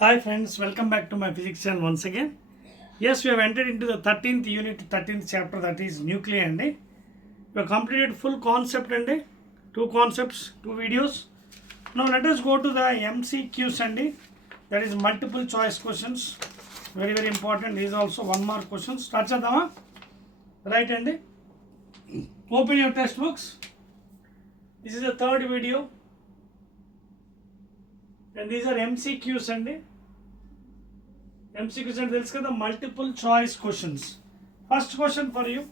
Hi friends, welcome back to my physics channel once again. Yes, we have entered into the 13th unit, 13th chapter, that is Nuclei and we have completed full concept and two concepts, two videos. Now let us go to the MCQs and that is multiple choice questions. Very very important. These are also 1 mark questions. Start chadama. Right and open your textbooks. This is the third video. And these are MCQs and MCQs and తెలుసు కదా multiple choice questions. First question for you.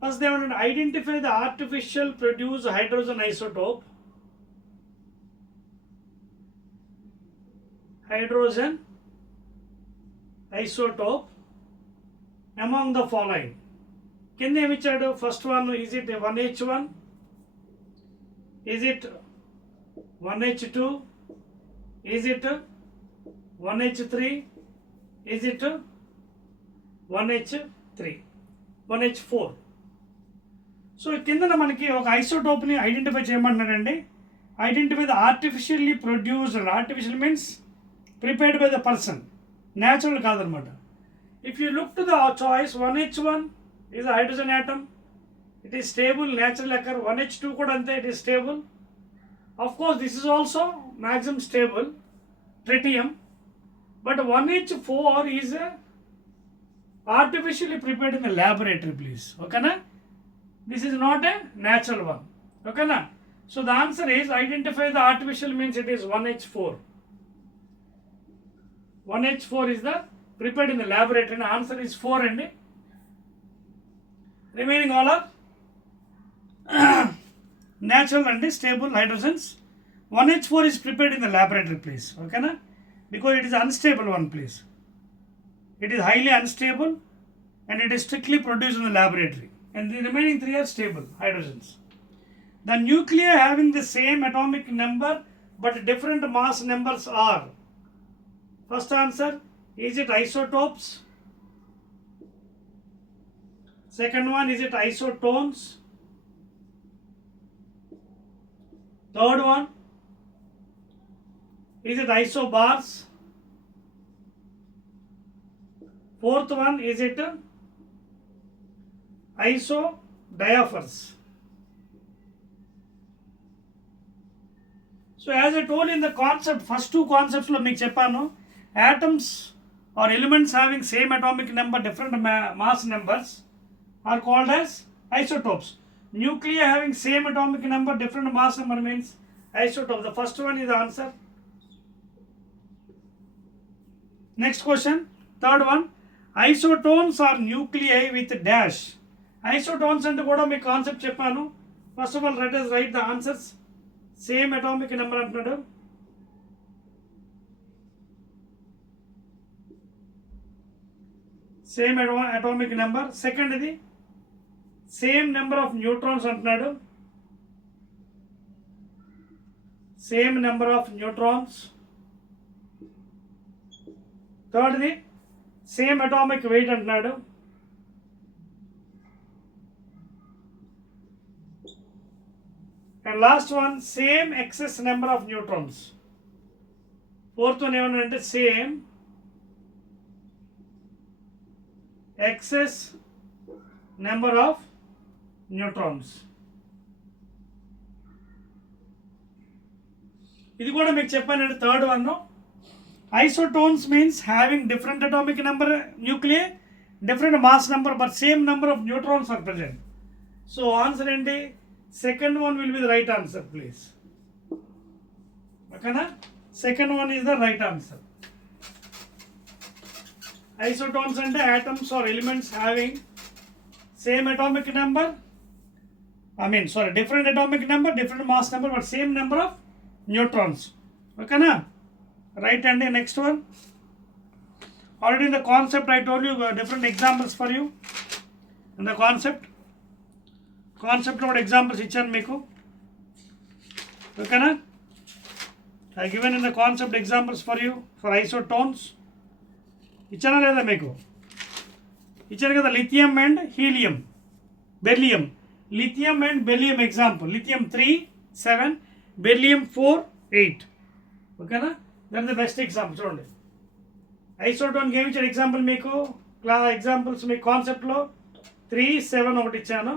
First they want to identify the artificial produced hydrogen isotope. Hydrogen isotope among the following. కింద ఏమి ఇచ్చాడు? First one, is it 1H1? Is it 1H2? Is it 1H3? Is it 1H3? 1H4? So కింద మనకి ఒక ఐసోటోప్ని identify చేయమంటున్నాడండి. Identify the artificially produced. Artificial means prepared by the person, natural కాదనమాట. If you look to the choice, 1H1 is a hydrogen atom, it is stable, natural occur. 1H2 కూడా అంతే, it is stable. Of course, this is also maximum stable, tritium, but 1H4 is artificially prepared in the laboratory, please. Okay, na? This is not a natural one. Okay, na? So the answer is identify the artificial means it is 1H4. 1H4 is the prepared in the laboratory, and the answer is 4 and remaining all are natural and stable hydrogens. 1H4 is prepared in the laboratory, please. Okay, na? Because it is unstable one, please. It is highly unstable and it is strictly produced in the laboratory. And the remaining 3 are stable hydrogens. The nuclei having the same atomic number but different mass numbers are. First answer, is it isotopes? Second one, is it isotones? Third one, is it isobars? Fourth one, is it isodiaphers? So as I told in the concept, first two concepts lo meeku cheppanu, atoms or elements having same atomic number, different mass numbers are called as isotopes. Nuclei having same atomic number, different mass number means isotope. The first one is the answer. Next question, third one, isotones are nuclei with dash. Isotones ante kuda mee concept cheppanu. First of all, let us write the answers. Same atomic number antunnadu. Same atomic number. Second idi same number of neutrons antunnadu. Same number of neutrons. Third di same atomic weight antunnadu. And last one, same excess number of neutrons. Fourth one emanante same excess number of neutrons. ఇది కూడా మీకు చెప్పానండి. Third one, isotones means having different atomic number nuclei, different mass number but same number of neutrons are present. So answer enti second one will be the right answer, please. Okay na? Second one is the right answer. Isotones ante atoms or elements having same atomic number, different atomic number, different mass number but same number of neutrons. Okay na? Right, and the next one, already in the concept I told you different examples for you. In the concept note examples ichanu meeku. Okay na? I given in the concept examples for you for isotones. Ichana leda meeku? Ichana kada lithium and helium, beryllium. Lithium and beryllium example. Lithium 3, 7, beryllium 4, 8. Okay na? That the best example. చూడండి ఐసోటోన్ ఏమి ఇచ్చాడు ఎగ్జాంపుల్ మీకు ఎగ్జాంపుల్స్ మీకు కాన్సెప్ట్లో 3, 7 ఒకటి ఇచ్చాను,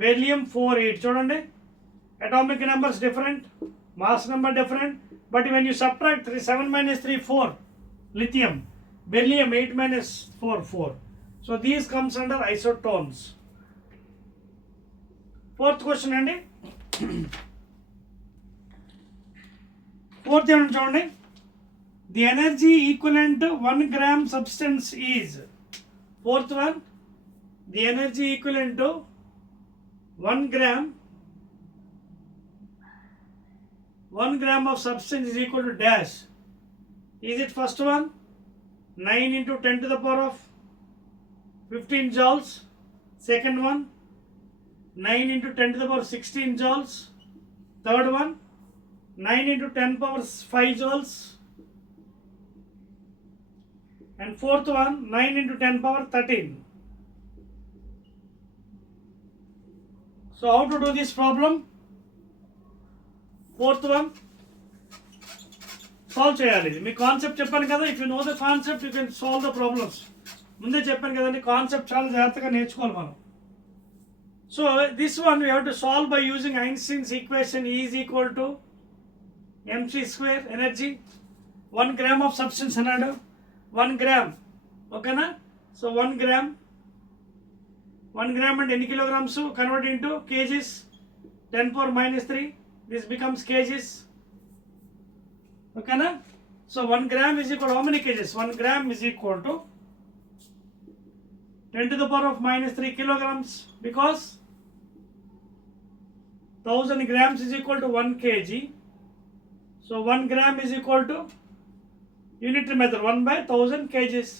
బెరిలియం 4, 8. చూడండి atomic numbers different, mass number different, but when you subtract 7 minus 3 4 lithium, beryllium 8 minus 4 4. So these comes under isotones. Fourth question అండి. Fourth ఏమన్నా చూడండి, the energy equivalent to 1 gram substance is. Fourth one, the energy equivalent to 1 gram of substance is equal to dash. Is it first one 9 into 10 to the power of 15 joules? Second one 9 into 10 to the power 16 joules. Third one 9 into 10 power 5 joules. And fourth one 9 into 10 power 13. So how to do this problem? Fourth one solve చేయాలి. మీ కాన్సెప్ట్ చెప్పాను కదా, if you know the concept you can solve the problems. ముందే చెప్పాను కదండి, కాన్సెప్ట్ చాలా జాగ్రత్తగా నేర్చుకోవాలి మనం. So this one we have to solve by using Einstein's equation. Is equal to mc² energy. 1 gram of substance అన్నాడు, 1 gram, ఓకేనా? సో 1 gram అంటే ఎన్ని kilograms? Convert into kgs, 10⁻³ this becomes kgs, okay na? So 1 gram is equal to how many kgs? 1 gram is equal to 10 to the power of -3 kilograms, because 1000 grams is equal to 1 kg. So 1 gram is equal to unitary method 1 by 1000 kgs,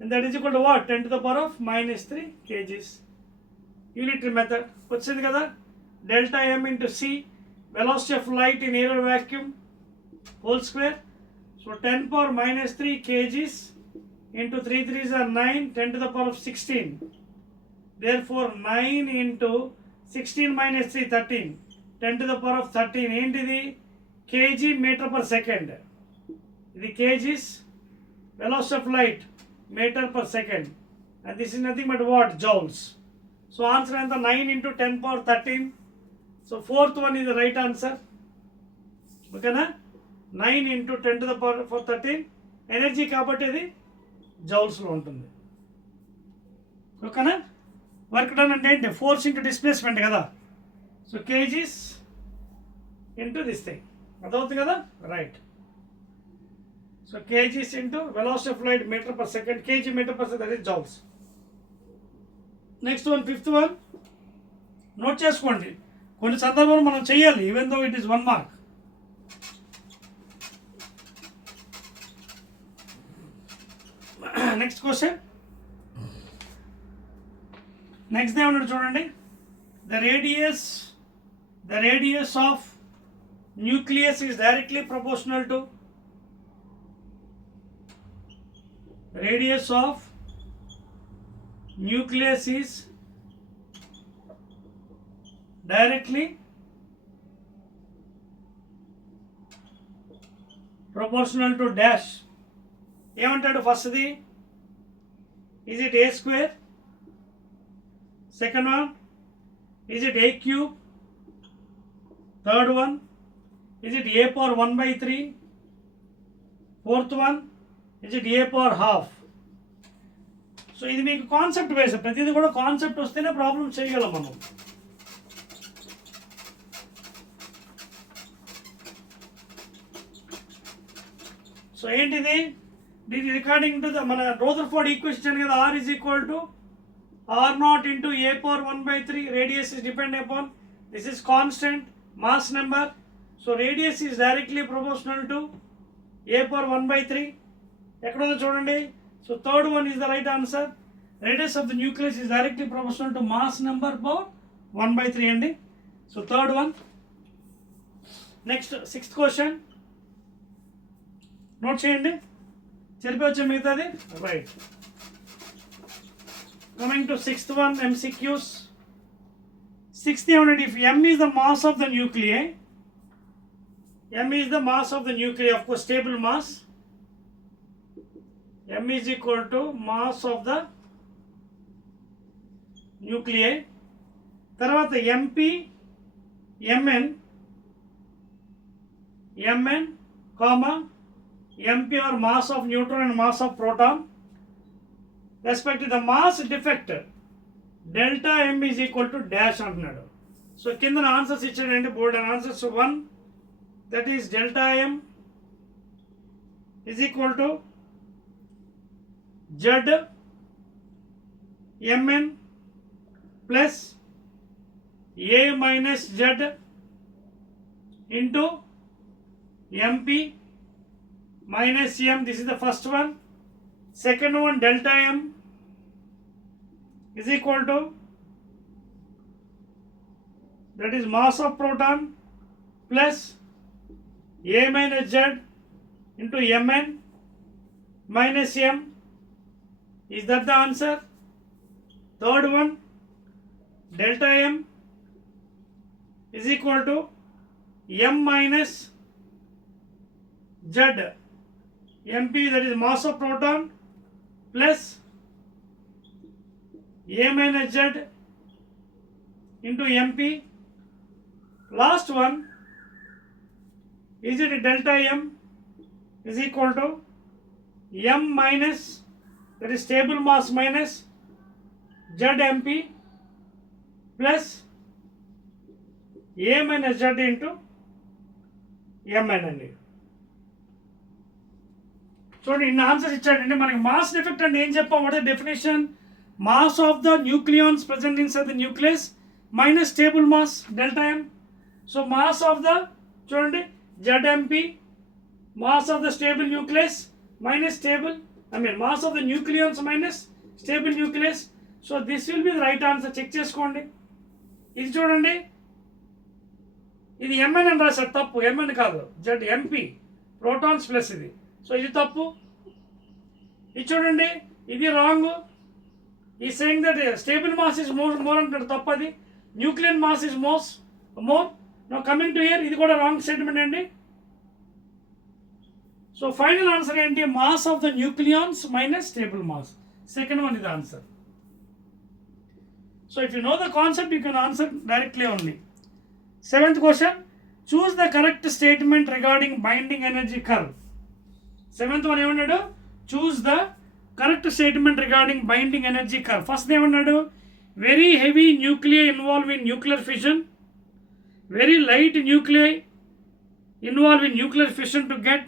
and that is equal to what? 10 to the power of -3 kgs. Unitary method వచ్చింది కదా. Delta m into c, velocity of light in air vacuum, whole square. So 10⁻³ kgs into 3 3s are 9, 10 to the power of 16. Therefore 9 into 16 minus 3 13, 10 to the power of 13. ఏంటిది? kg meter per second. ఇది kgs, velocity of light meter per second, and this is nothing but what? Joules. So answer ఎంత? 9 into 10⁻13. So fourth one is the right answer. Okay na? 9 into 10 to the power of 13. Energy కాబట్టి ఇది జౌల్స్లో ఉంటుంది. ఓకేనా? Work done అంటే ఏంటి? Force into displacement కదా. So kgs into this thing, అదవుతుంది కదా, right. So kgs into velocity of light metre per second, kg metre per second, that is joules. Next one, fifth one note చేసుకోండి. కొన్ని సందర్భాలు మనం చేయాలి, even though it is 1 mark. Next question, next ఏమన్నాడు చూడండి. The radius of nucleus is directly proportional to radius of nucleus is directly proportional to dash. ఏమంటాడు? ఫస్ట్ది is it a square, second one is it a cube, third one is it a power 1/3, fourth one is it a power half. So ఇది మీకు concept base, ప్రతిదీ కూడా కాన్సెప్ట్ వస్తేనే ప్రాబ్లం చేయగలం మనం. సో ఏంటిది? దీని రికార్డింగ్ టు మన రోదర్ఫోర్డ్ ఈక్వేషన్ కదా, r is equal to r0 into a power 1/3. radius is dependent upon, this is constant, mass number. So radius is directly proportional to a power 1/3. ఎక్కడుందో చూడండి. So third one is the right answer. Radius of the nucleus is directly proportional to mass number power 1/3 అండి. So third one. Next sixth question note చేయండి, చెరిపోవచ్చా మిగతాది? Right. Coming to sixth one, MCQs. Sixth ఏమంటే, if m is the mass of the nuclei, M is the mass of the nuclei, of course stable mass. M is equal to mass of the nuclei. తర్వాత MP, MN, comma MP or mass of neutron and mass of proton. Respect to the mass defect, delta M is equal to dash అంటున్నాడు. సో కింద ఆన్సర్స్ ఇచ్చాడండి board and answers. 1 that is delta M is equal to Z Mn plus A minus Z into MP minus M. This is the first one. Second one, delta M is equal to, that is mass of proton plus A minus Z into Mn minus M. Is that the answer? Third one, delta M is equal to M minus Z MP, that is mass of proton plus A minus Z into MP. Last one, is it delta M is equal to M minus, that is stable mass minus ZMP plus A minus Z into Mn అండి. చూడండి ఇన్ని ఆన్సర్స్ ఇచ్చాడండి. మనకి mass defect అంటే ఏం చెప్పాం? What the definition? Mass of the nucleons present inside the nucleus minus stable mass delta M. So mass of the, చూడండి, ZMP, mass of the stable nucleus minus stable, mass of the nucleons minus stable nucleus. So this will be the right answer. Check చేసుకోండి. ఇది చూడండి, ఇది Mn అని రాశారు, తప్పు. Mn కాదు, ZMP protons plus ఇది. సో ఇది తప్పు. ఇది చూడండి, ఇది రాంగ్. ఈ saying that stable mass is more అంటాడు, తప్పు. అది nucleon mass is more. Now coming to hear, ఇది కూడా రాంగ్ స్టేట్మెంట్ అండి. సో ఫైనల్ ఆన్సర్ ఏంటి? Mass of the nucleons minus stable mass. Second one is the answer. So if you know the concept, you can answer directly only. Seventh question, choose the correct statement regarding binding energy curve. Seventh one ఏమన్నాడు? Choose the correct statement regarding binding energy curve. First ఏమన్నాడు? Very heavy nuclei involved in nuclear fission, very light nuclei involved in nuclear fission to get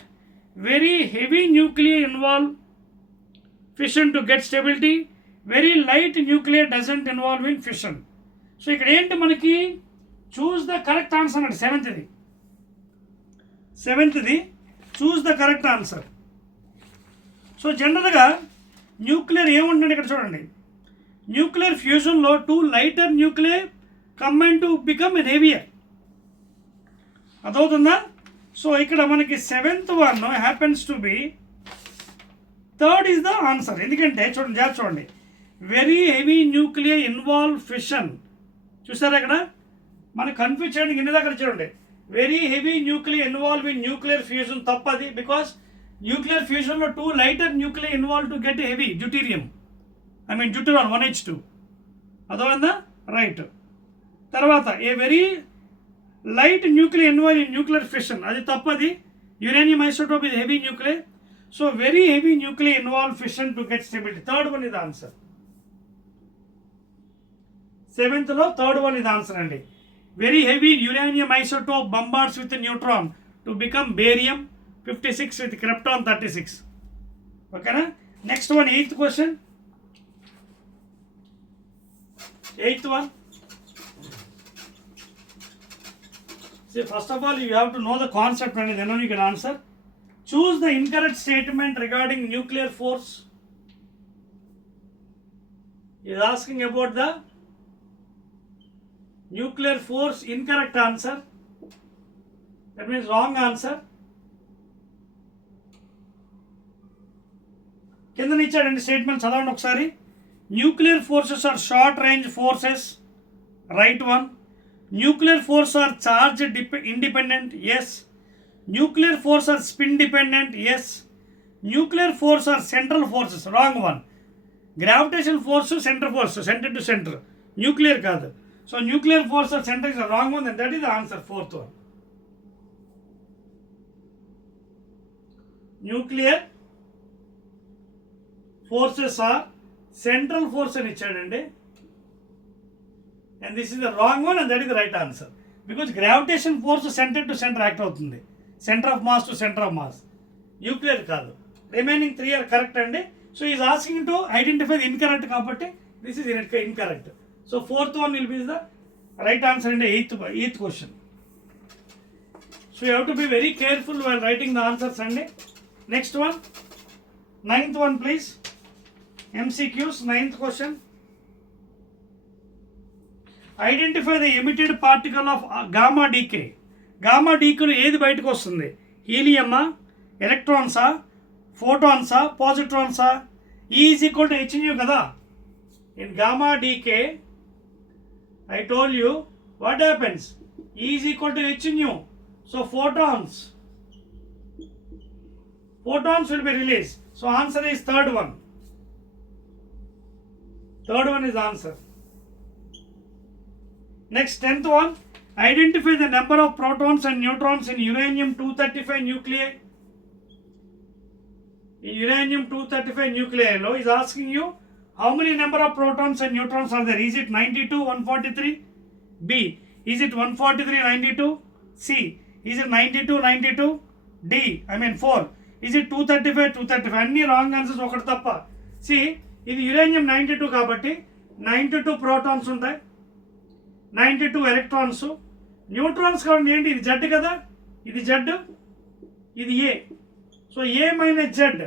very heavy nuclei involve fission to get stability, very light nuclei doesn't involve in fission. So ఇక్కడ ఏంటి మనకి? Choose the correct answer అన్నాడు. సెవెంత్ది choose the correct answer. So జనరల్గా nuclear ఏముంటుంది ఇక్కడ చూడండి, nuclear ఫ్యూజన్లో 2 lighter nuclear combine to become an heavier. అదవుతుందా? సో ఇక్కడ మనకి seventh one happens to be third is the answer. ఎందుకంటే చూడండి, జాగ్రత్త చూడండి, very heavy nuclear involve fission. చూసారా ఇక్కడ మనకు కన్ఫ్యూజ్ చేయడానికి ఎన్ని దగ్గర చూడండి, very heavy nuclear involve in nuclear fusion. తప్పది, బికాస్ న్యూక్లియర్ ఫ్యూజన్లో 2 lighter nuclear involve to get heavy deuterium, deuteron 1H2. అదవుందా? రైట్. తర్వాత a very light nuclear involve in nuclear fission, అది తప్పది. యురేనియం ఐసోటోప్ ఇది heavy nuclear. So very heavy nuclear involve fission to get stability. Third one ఇది answer. సెవెంత్లో third one ఇది answer అండి. Very heavy uranium isotope bombards with neutron to become barium 56 with krypton 36. ఓకేనా? Next one, eighth question. Eighth one, see, first of all you have to know the concept and then only you can answer. Choose the incorrect statement regarding nuclear force. He is asking about the nuclear force. Incorrect answer, that means wrong answer. కింద ఇచ్చాడండి statement, చదవండి ఒకసారి. Nuclear forces are short range forces, right one. Nuclear force are charge independent, yes. Nuclear force are spin dependent, yes. Nuclear force are central forces, wrong one. Gravitational force center force, center to center. Nuclear kaadu. So nuclear force or center is a wrong one, and that is the answer, fourth one. Nuclear forces are central force అని ఇచ్చాడండి, and this is the wrong one, and that is the right answer, because gravitation force center to center act అవుతుంది, center of mass to center of mass. Nuclear కాదు. Remaining 3 are correct అండి. So he is asking to identify the incorrect కాబట్టి this is incorrect. So fourth one will be the right answer in the eighth question. So you have to be very careful while writing the answers అండి. Next one, ninth one please. MCQs, ninth question. Identify the emitted particle of gamma decay. Gamma decay ఏది బయటకు వస్తుంది? హీలియమా, ఎలక్ట్రాన్సా, ఫోటాన్సా, పాజిట్రాన్సా? E is equal to h nu కదా. In gamma decay, I told you what happens. E is equal to h nu. So photons will be released. So answer is third one. Third one is the answer. Next, 10th one. Identify the number of protons and neutrons in uranium-235 nuclei. In uranium-235 nuclei, is asking you how many number of protons and neutrons are there. Is it 92, 143? B. Is it 143, 92? C. Is it 92, 92? D. 4. Is it 235, 235? అన్ని wrong answers, ఒకటి తప్ప. సి, ఇది యురేనియం 92 కాబట్టి 92 ప్రోటాన్స్ ఉంటాయి, 92 electrons. Neutrons కాబట్టి ఏంటి, ఇది జెడ్ కదా, ఇది జెడ్, ఇది A. So A minus Z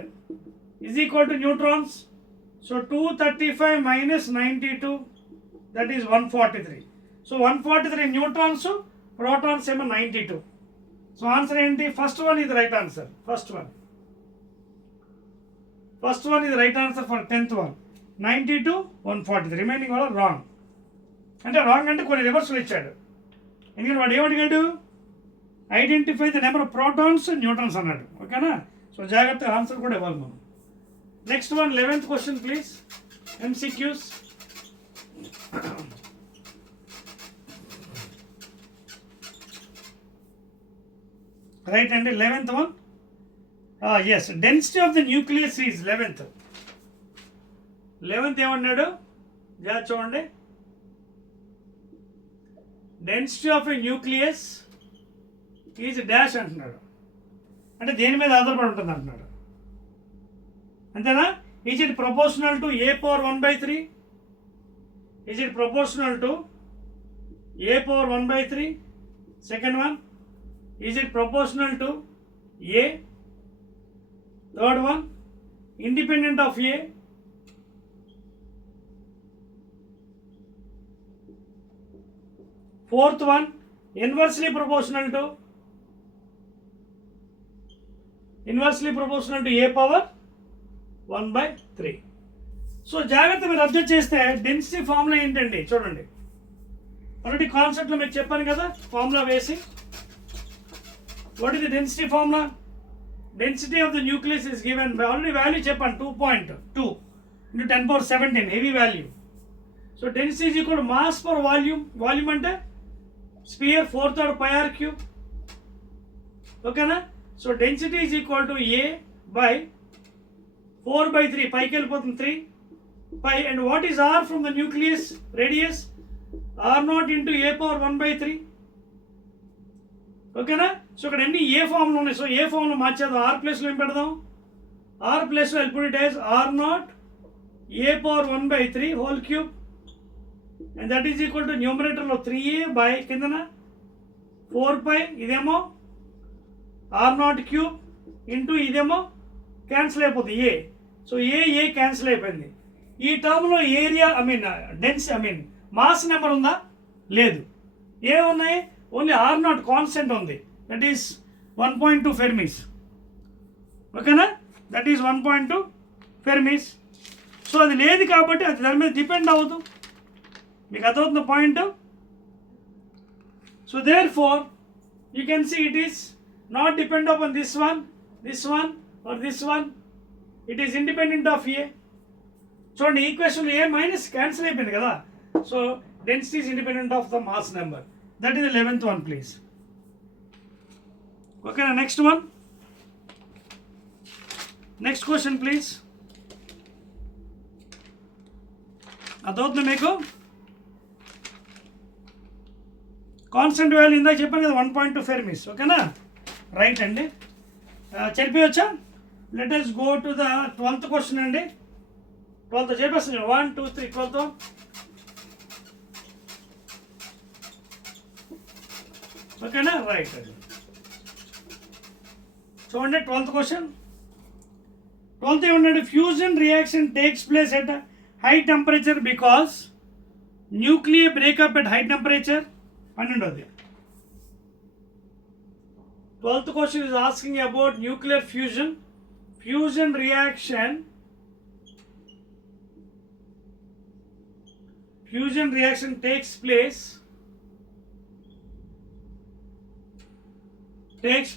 is equal to neutrons. So 235 minus 92, that is 143. So 143 neutrons, protons ఏమో 92. సో ఆన్సర్ ఏంటి? ఫస్ట్ వన్ ఇది right answer. First one is the right answer for 10th one. 92, 143. Remaining కూడా wrong. అంటే wrong అంటే కొన్ని రివర్స్లు ఇచ్చాడు. ఎందుకంటే వాడు ఏమడిగాడు? Identify the number of protons, neutrons అన్నాడు. ఓకేనా? సో జాగ్రత్తగా ఆన్సర్ కూడా ఇవ్వాలి మనం. Next one, 11th question please. MCQs. Right అండి. 11th one. Yes, density of the nucleus is 11th. 11th ఏమన్నాడు? చూడండి. Density of a nucleus is dash అంటున్నాడు. అంటే దేని మీద ఆధారపడి ఉంటుంది అంటున్నాడు. అంతేనా? Is it proportional to a power 1/3? Is it proportional to a power 1/3? Second one, is it proportional to a? Third one, independent of A. Fourth one, inversely proportional to A power 1/3. సో జాగ్రత్త మీరు అబ్జర్వ్ చేస్తే density formula ఏంటండి చూడండి. ఆల్రెడీ కాన్సెప్ట్లో మీకు చెప్పాను కదా ఫార్ములా వేసి. What is the density formula? Density of the nucleus is given by already value చెప్పాను 2.2 into 10 power 17 heavy value. So density is equal to mass per volume. Volume అంటే sphere 4/3 pi r cube. ఓకేనా? So density is equal to A by 4/3. పైకి వెళ్ళిపోతుంది 3 pi. And what is R from the nucleus radius? R0 into A power 1/3. ఓకేనా? సో ఇక్కడ అన్ని ఏ ఫామ్లో ఉన్నాయి. సో ఏ ఫామ్లో మార్చేద్దాం. ఆర్ ప్లేస్లో ఏం పెడదాం? ఆర్ ప్లేస్లో ఎల్పుడి డేస్ R0 A power 1/3 whole cube, and that is equal to న్యూమరేటర్లో 3A బై కిందన 4 pi. ఇదేమో R0 క్యూబ్ ఇంటూ ఇదేమో క్యాన్సిల్ అయిపోతుంది ఏ. సో ఏ క్యాన్సిల్ అయిపోయింది. ఈ టర్మ్లో ఏరియా మాస్ నెంబర్ ఉందా? లేదు. ఏ ఉన్నాయి? ఓన్లీ R0 కాన్స్టెంట్ ఉంది, దట్ ఈస్ 1.2 ఫెర్మీస్. ఓకేనా? దట్ ఈస్ 1.2 ఫెర్మీస్. సో అది లేదు కాబట్టి అది దాని మీద డిపెండ్ అవ్వదు. మీకు అర్థమవుతున్న point? So therefore you can see it is not depend upon this one or this one. It is independent of A. So the equation A minus cancel అయిపోయింది కదా. So density is independent of the mass number. That is the 11th one, please. Okay, next one. Next question, please. అదవుతుంది మీకు. Constant value ఇందాక చెప్పాను కదా 1.2 ఫెర్మిస్. ఓకేనా, రైట్ అండి. చెప్పవచ్చా? Let us go to the 12th question అండి. 12th చెప్పేస్తాను. 1 2 3 12th. ఓకేనా, రైట్ అండి. చూడండి 12th క్వశ్చన్. 12th ఏమన్నాడు? Fusion reaction takes place at high temperature because nuclei breakup at high temperature. 12th. 12th question is asking about nuclear fusion. Fusion reaction takes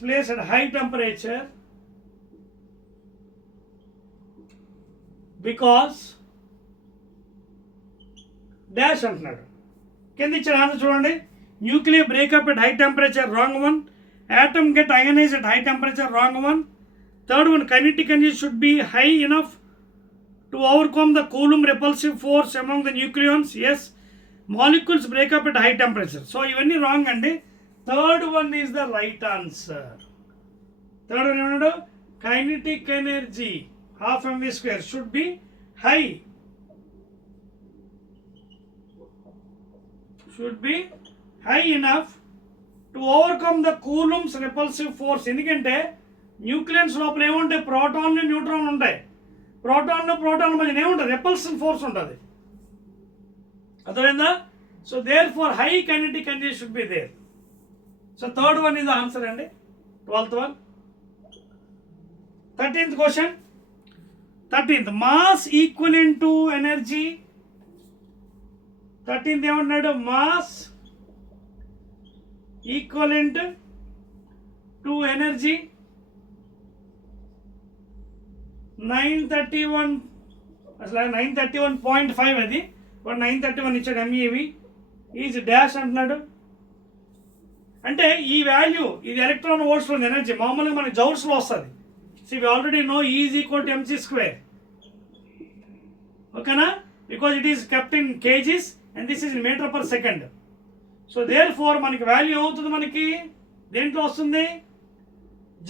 place at high temperature because dash అంటున్నాడు. కింద ఇచ్చిన ఆన్సర్ చూడండి. Nuclear breakup at high temperature, wrong one. Atom get ionized at high temperature, wrong one. Third one, kinetic energy should be high enough to overcome the Coulomb repulsive force among the nucleons. Yes. Molecules break up at high temperature. So ఇవన్నీ wrong అండి. Third one is the right answer. Third one ఏమన్నాడు? Kinetic energy half mv square should be high. Should be high enough to overcome the Coulomb's repulsive force. ఎందుకంటే న్యూక్లియన్స్ లోపల ఏముంటాయి? Proton neutron ఉంటాయి. ప్రోటాన్ మధ్య ఏముంటుంది? రెపల్షన్ ఫోర్స్ ఉంటుంది. అర్థమైందా? So there far high kinetic energy should be there. So third one is the answer అండి. 12th one. 13th question. 13th mass equivalent to energy. 13th ఏమన్నాడు? Mass equivalent to energy 931. అసలు 931.5 అది. వాడు 931 ఇచ్చాడు. ఎంఈవి ఈజ్ డాష్ అంటున్నాడు. అంటే ఈ వాల్యూ ఇది ఎలక్ట్రాన్ వోల్ట్స్లో ఎనర్జీ. మామూలుగా మనకి జౌల్స్లో వస్తుంది. So we already know is equal to MC square. ఓకేనా, because it is kept in kgs and this is metre per second. So therefore మనకి వాల్యూ అవుతుంది. మనకి దేంట్లో వస్తుంది?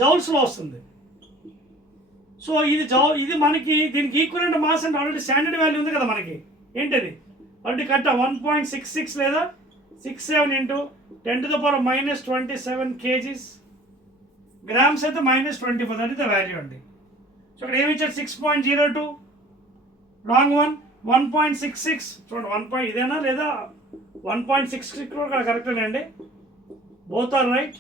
జౌల్స్లో వస్తుంది. సో ఇది మనకి దీనికి ఈక్వలెంట్ మాస్ అంటే ఆల్రెడీ స్టాండర్డ్ వాల్యూ ఉంది కదా మనకి. ఏంటది? ఆల్రెడీ కట్ట 1.66 లేదా 67 ఇంటూ 10⁻⁻27 kgs. గ్రామ్స్ అయితే -24. దట్ ఇస్ ద వాల్యూ అండి. సో ఇక్కడ ఏమి ఇచ్చారు? 6.02. Wrong one. 1.66. చూడండి 1. ఇదేనా లేదా 1.66 కూడా కరెక్ట్ అండి. Both are right.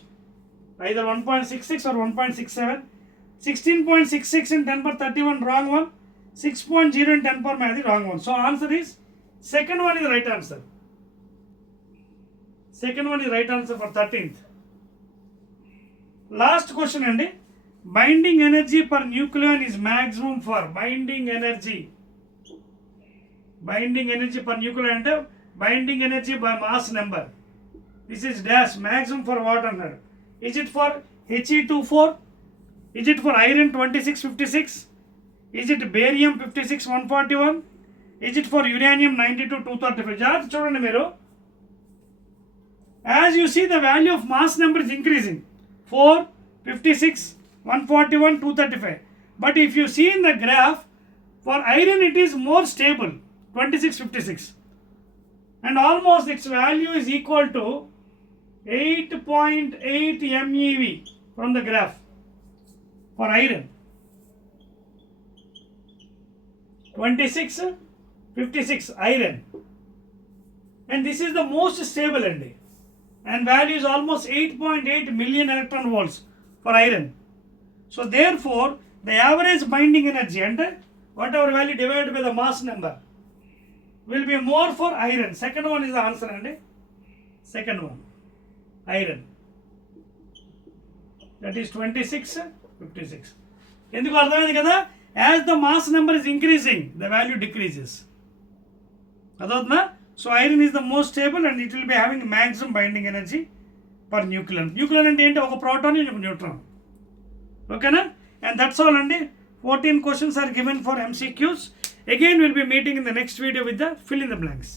Either 1.66 or 1.67. 16.66 in 10⁻31, wrong one. 6.0 in 10⁻, wrong one. So answer is second one is the right answer. Second one is right answer for 13th. Last question andi. Binding energy per nucleon is maximum for binding energy. Binding energy per nucleon ante binding energy by mass number. This is dash maximum for what annaru? Is it for He24? Is it for iron 2656? Is it barium 56141? Is it for uranium 92-235? Just చూడండి మీరు. As you see, the value of mass number is increasing. 4, 56, 141, 235. But if you see in the graph, for iron it is more stable, 2656. And almost its value is equal to 8.8 MeV from the graph. For iron 26, 56 iron, and this is the most stable and value is almost 8.8 million electron volts for iron. So therefore the average binding energy and whatever value divided by the mass number will be more for iron. Second one is the answer and second one, iron. That is 26, 56. ఎందుకు అర్థమైంది కదా? As the mass number is increasing the value decreases. అదవుతుందా? So iron is the most stable and it will be having maximum binding energy per nuclear. Nuclear అంటే ఏంటి? ఒక ప్రోటాన్, ఒక న్యూట్రాన్. ఓకేనా? And that's all అండి. 14 questions are given for MCQs. Again, we'll be meeting in the next video with the fill in the blanks.